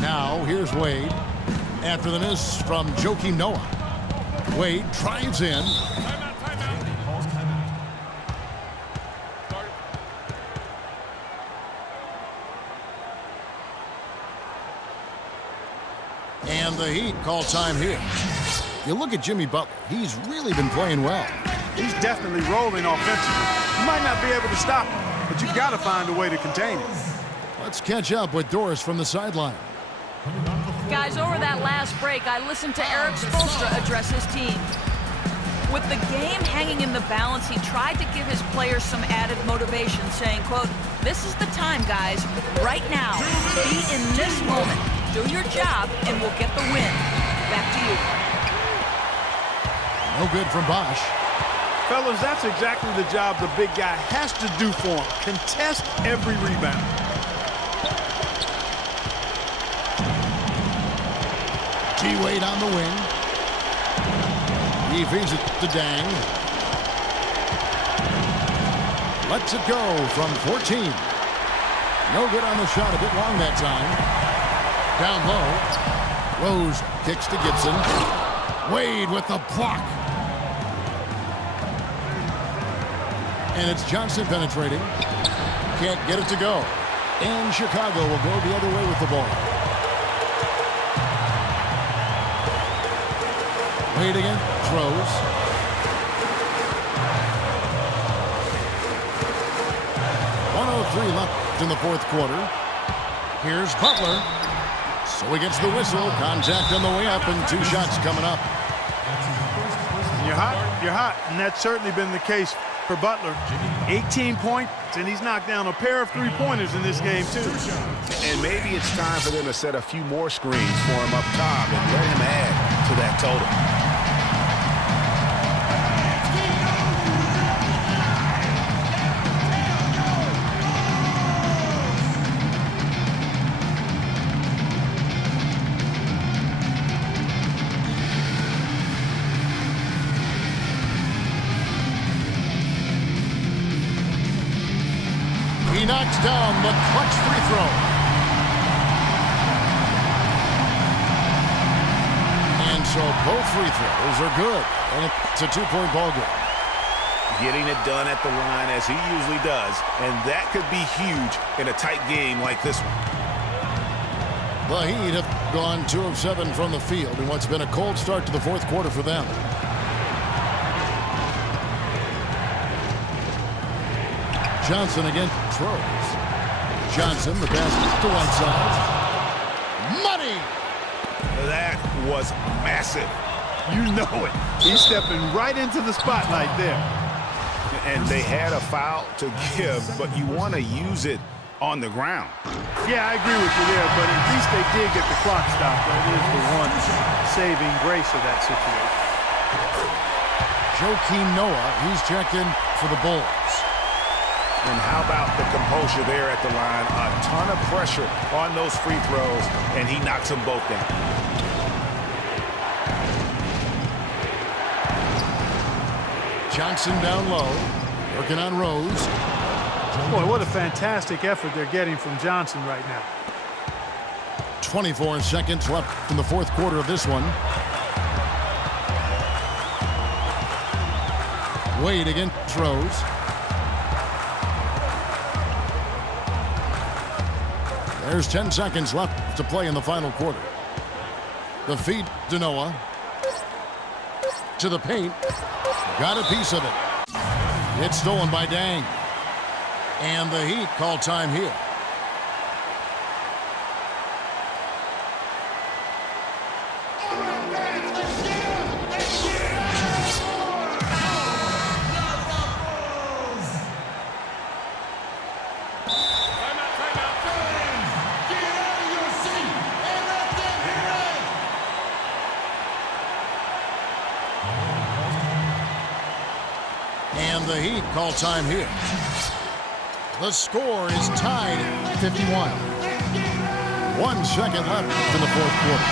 Now here's Wade. After the miss from Joakim Noah. Wade drives in. And the Heat call time here. You look at Jimmy Butler. He's really been playing well. He's definitely rolling offensively. You might not be able to stop him, but you've got to find a way to contain him. Let's catch up with Doris from the sideline. Guys, over that last break, I listened to Eric Spoelstra address his team. With the game hanging in the balance, he tried to give his players some added motivation, saying, quote, "This is the time, guys. Right now. Be in this moment. Do your job, and we'll get the win." Back to you. No good from Bosh. Fellas, that's exactly the job the big guy has to do for him. Contest every rebound. T-Wade on the wing. He feeds it to Dang. Lets it go from 14. No good on the shot. A bit long that time. Down low. Rose kicks to Gibson. Wade with the block. And it's Johnson penetrating. Can't get it to go. And Chicago will go the other way with the ball. Wade again, throws. .103 left in the fourth quarter. Here's Butler. So he gets the whistle. Contact on the way up and 2 shots coming up. You're hot, and that's certainly been the case for Butler. 18 points, and he's knocked down a pair of 3-pointers in this game, too. And maybe it's time for them to set a few more screens for him up top and let him add to that total. He knocks down the clutch free throw. And so both free throws are good. And it's a 2-point ball game. Getting it done at the line as he usually does. And that could be huge in a tight game like this one. The Heat have gone 2 of 7 from the field in what's been a cold start to the fourth quarter for them. Johnson again throws. Johnson, the pass to one side. Money! That was massive. You know it. He's stepping right into the spotlight there. And they had a foul to give, but you want to use it on the ground. Yeah, I agree with you there, but at least they did get the clock stopped. That is the one saving grace of that situation. Joakim Noah, he's checked in for the Bulls. And how about the composure there at the line? A ton of pressure on those free throws, and he knocks them both down. Johnson down low, working on Rose. Boy, what a fantastic effort they're getting from Johnson right now. 24 seconds left in the fourth quarter of this one. Wade again throws. There's 10 seconds left to play in the final quarter. The feed to Noah. To the paint. Got a piece of it. It's stolen by Dang. And the Heat call time here. And the Heat call time here. The score is tied at 51. 1 second left in the fourth quarter.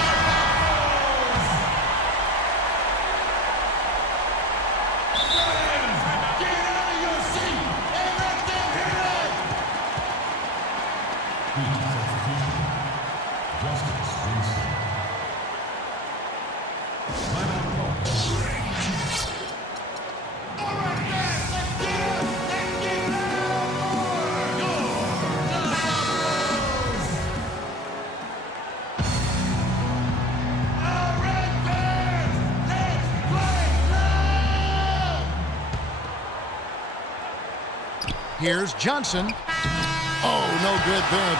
Here's Johnson. Oh, no good there.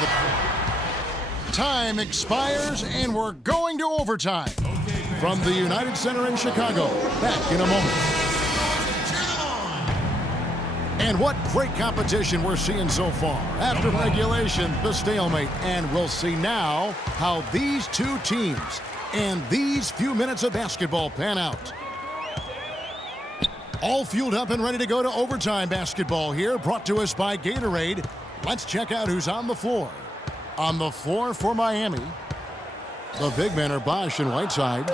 The time expires, and we're going to overtime. From the United Center in Chicago, back in a moment. And what great competition we're seeing so far. After regulation, the stalemate, and we'll see now how these two teams and these few minutes of basketball pan out. All fueled up and ready to go to overtime basketball here, brought to us by Gatorade. Let's check out who's on the floor. On the floor for Miami, the big men are Bosch and Whiteside.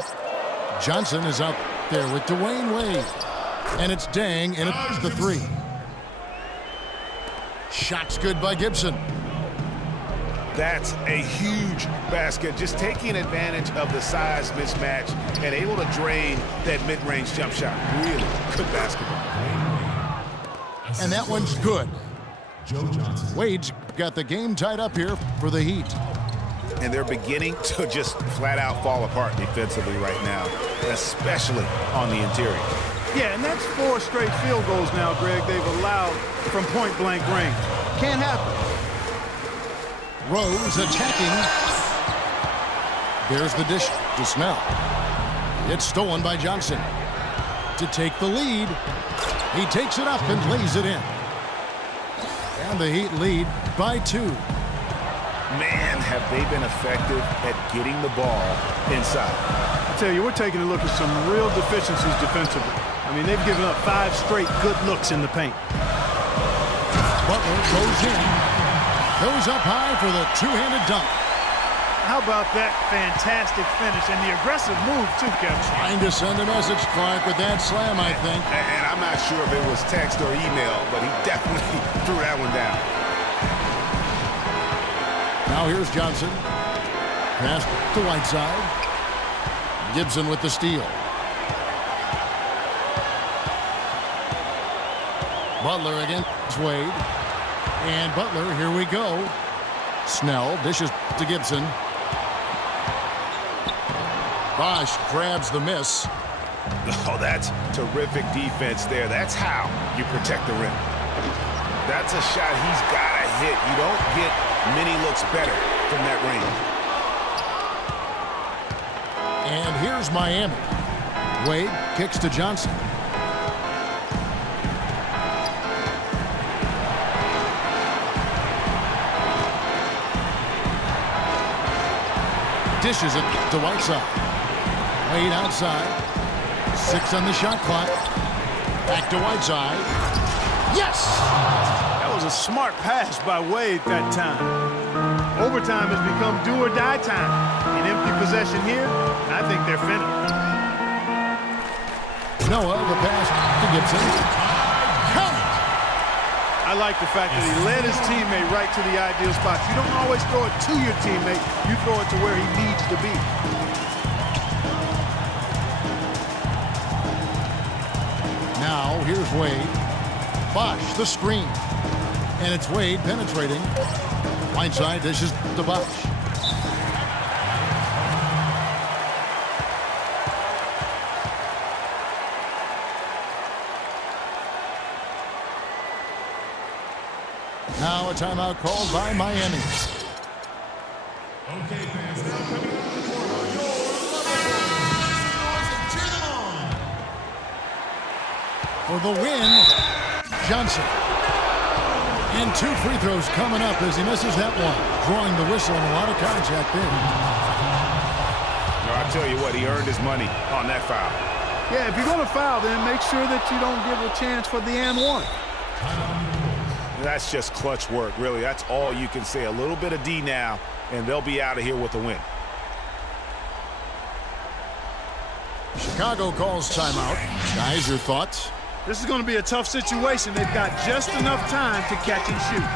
Johnson is out there with Dwayne Wade. And it's Deng, and it's the three. Shot's good by Gibson. That's a huge basket, just taking advantage of the size mismatch and able to drain that mid-range jump shot. Really good basketball. And that one's good. Wade's got the game tied up here for the Heat. And they're beginning to just flat out fall apart defensively right now, especially on the interior. Yeah, and that's 4 straight field goals now, Greg, they've allowed from point-blank range. Can't happen. Rose attacking. There's the dish to Snell. It's stolen by Johnson. To take the lead. He takes it up and lays it in. And the Heat lead by 2. Man, have they been effective at getting the ball inside. I tell you, we're taking a look at some real deficiencies defensively. I mean, they've given up 5 straight good looks in the paint. Butler goes in. Goes up high for the two-handed dunk. How about that fantastic finish and the aggressive move, too, Kevin? Trying to send a message, Clark, with that slam, I think. And I'm not sure if it was text or email, but he definitely threw that one down. Now here's Johnson. Pass to Whiteside. Gibson with the steal. Butler against Wade. And Butler, here we go. Snell dishes to Gibson. Bosch grabs the miss. Oh, that's terrific defense there. That's how you protect the rim. That's a shot he's got to hit. You don't get many looks better from that range. And here's Miami. Wade kicks to Johnson. Dishes it to Whiteside. Wade outside. 6 on the shot clock. Back to Whiteside. Yes! That was a smart pass by Wade that time. Overtime has become do-or-die time. An empty possession here, and I think they're finished. Noah, the pass to Gibson. Count it! I like the fact that he led his teammate right to the ideal spot. You don't always throw it to your teammate. You throw it to where he needs to be. Now, here's Wade. Bosch, the screen. And it's Wade penetrating. Whiteside dishes to Bosch. Now a timeout called by Miami. Okay, fans, now coming out of the corner, your cheer them on. For the win, Johnson. And 2 free throws coming up as he misses that one. Drawing the whistle and a lot of contact there. No, I tell you what, he earned his money on that foul. Yeah, if you're going to foul, then make sure that you don't give a chance for the and one. That's just clutch work, really. That's all you can say. A little bit of D now, and they'll be out of here with a win. Chicago calls timeout. Guys, your thoughts? This is going to be a tough situation. They've got just enough time to catch and shoot.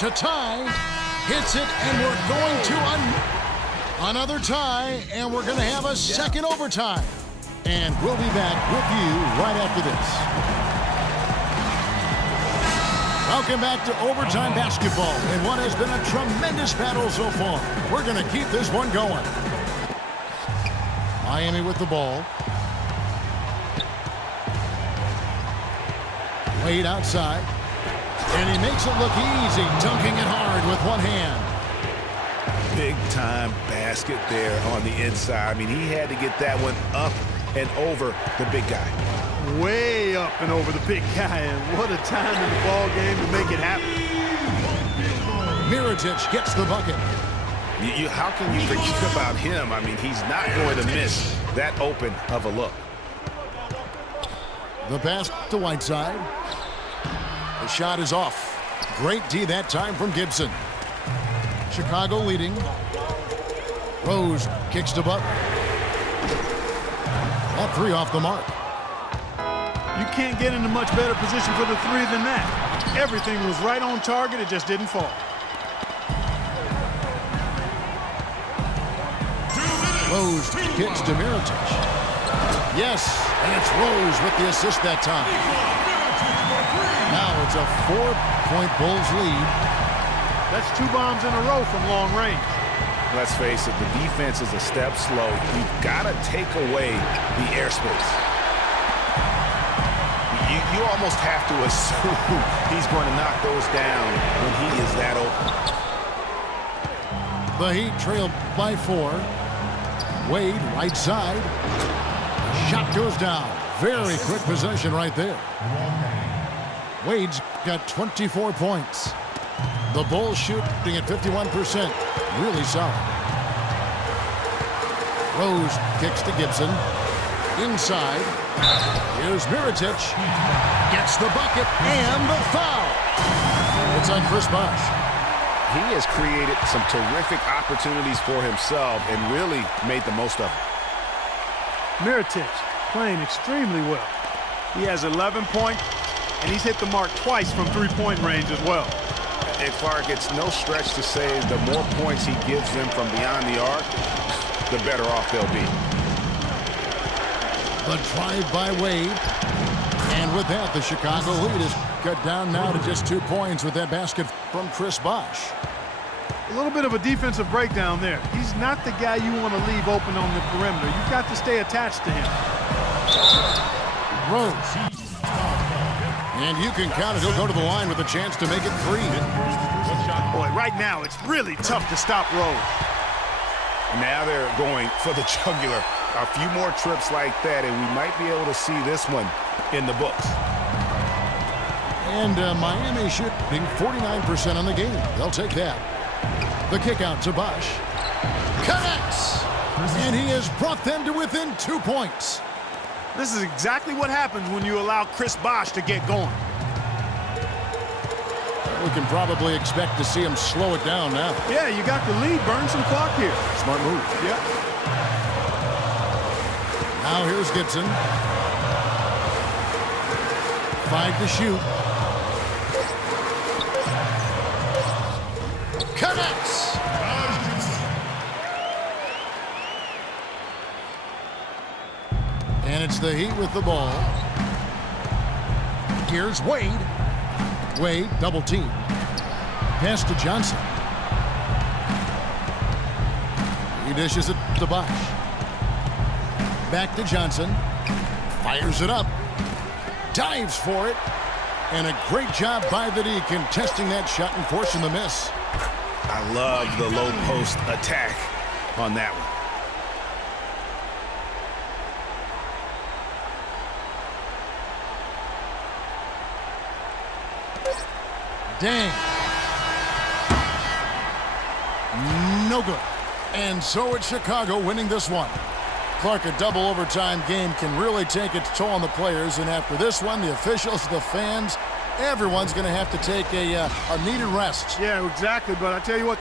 to tie. Hits it, and we're going to another tie, and we're going to have a second overtime. And we'll be back with you right after this. Welcome back to overtime basketball in what has been a tremendous battle so far. We're going to keep this one going. Miami with the ball. Wade outside. And he makes it look easy, dunking it hard with one hand. Big-time basket there on the inside. I mean, he had to get that one up and over the big guy. Way up and over the big guy, and what a time in the ball game to make it happen. Mirotic gets the bucket. How can you forget about him? I mean, he's not going to miss that open of a look. The pass to Whiteside. The shot is off. Great D that time from Gibson. Chicago leading. Rose kicks to Butler. That three off the mark. You can't get in a much better position for the three than that. Everything was right on target, it just didn't fall. Rose kicks to Mirotic. Yes, and it's Rose with the assist that time. Now it's a 4-point Bulls lead. That's 2 bombs in a row from long range. Let's face it, the defense is a step slow. You've got to take away the airspace. You almost have to assume he's going to knock those down when he is that open. The Heat trailed by 4. Wade, right side. Shot goes down. Very quick possession right there. Wade's got 24 points. The Bulls shooting at 51%. Really solid. Rose kicks to Gibson. Inside. Here's Mirotic. Gets the bucket and the foul. It's on Chris Bosh. He has created some terrific opportunities for himself and really made the most of it. Mirotic playing extremely well. He has 11 points, and he's hit the mark twice from three-point range as well. And Clark, it's no stretch to say the more points he gives them from beyond the arc, the better off they'll be. The drive by Wade. And with that, the Chicago lead is cut down now to just 2 points with that basket from Chris Bosh. A little bit of a defensive breakdown there. He's not the guy you want to leave open on the perimeter. You've got to stay attached to him. Rose. And you can count it. He'll go to the line with a chance to make it 3. Boy, right now it's really tough to stop Rose. Now they're going for the jugular. A few more trips like that, and we might be able to see this one in the books. And Miami shooting 49% on the game. They'll take that. The kick out to Bosh. Connects! And he has brought them to within 2 points. This is exactly what happens when you allow Chris Bosh to get going. We can probably expect to see him slow it down now. Yeah, you got the lead. Burn some clock here. Smart move. Yeah. Now here's Gibson. 5 to shoot. Connects! And it's the Heat with the ball. Here's Wade. Wade, double team. Pass to Johnson. He dishes it to Bosh. Back to Johnson. Fires it up. Dives for it. And a great job by the D contesting that shot and forcing the miss. I love the low post attack on that one. Dang. No good. And so it's Chicago winning this one. Clark, a double overtime game can really take its toll on the players. And after this one, the officials, the fans, everyone's going to have to take a needed rest. Yeah, exactly. But I tell you what.